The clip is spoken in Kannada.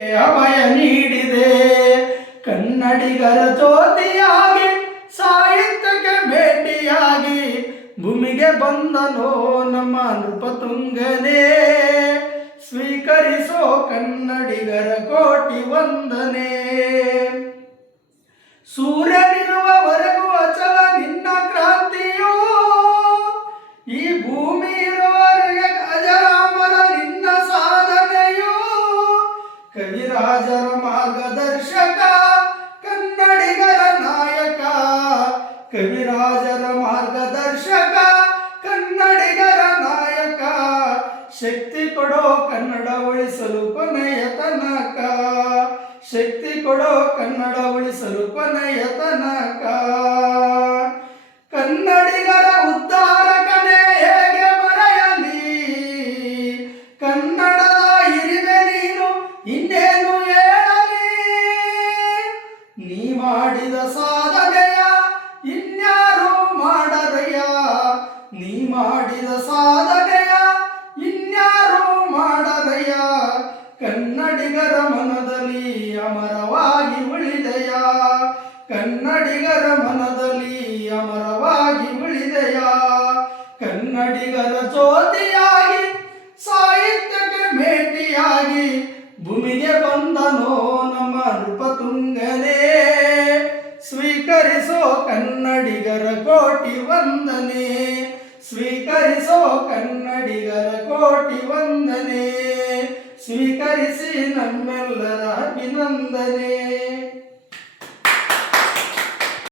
ಅಭಯ ನೀಡಿದೆ. ಕನ್ನಡಿಗರ ಜ್ಯೋತಿಯಾಗಿ ಸಾಹಿತ್ಯಕ್ಕೆ ಭೇಟಿಯಾಗಿ ಭೂಮಿಗೆ ಬಂದನೋ ನಮ್ಮ ನೃಪತುಂಗನೇ. ಸ್ವೀಕರಿಸೋ ಕನ್ನಡಿಗರ ಕೋಟಿ ವಂದನೆ. ಕವಿರಾಜರ ಮಾರ್ಗದರ್ಶಕ, ಕನ್ನಡಿಗರ ನಾಯಕ. ಕವಿರಾಜರ ಮಾರ್ಗದರ್ಶಕ, ಕನ್ನಡಿಗರ ನಾಯಕ. ಶಕ್ತಿ ಕೊಡೋ ಕನ್ನಡ ಉಳಿಸಲು ಕೊನೆಯ ತನಕ. ಶಕ್ತಿ ಕೊಡೋ ಕನ್ನಡ ಉಳಿಸಲು ಕೊನೆಯ ತನಕ. ಮಾಡಿದ ಸಾಧನೆಯ ಇನ್ಯಾರು ಮಾಡರಯ್ಯ ನೀ ಮಾಡಿದ ಸಾಧನೆಯ ಇನ್ಯಾರು ಮಾಡರಯ್ಯ ಕನ್ನಡಿಗರ ಮನದಲ್ಲಿ ಅಮರವಾಗಿ ಉಳಿದೆಯ? ಕನ್ನಡಿಗರ ಮನದಲ್ಲಿ ಅಮರವಾಗಿ ಉಳಿದೆಯ? ಕನ್ನಡಿಗರ ಸ್ವೀಕರಿಸೋ ಕನ್ನಡಿಗರ ಕೋಟಿ ವಂದನೆ. ಸ್ವೀಕರಿಸೋ ಕನ್ನಡಿಗರ ಕೋಟಿ ವಂದನೆ. ಸ್ವೀಕರಿಸಿ ನಮ್ಮೆಲ್ಲರ ಅಭಿನಂದನೆ.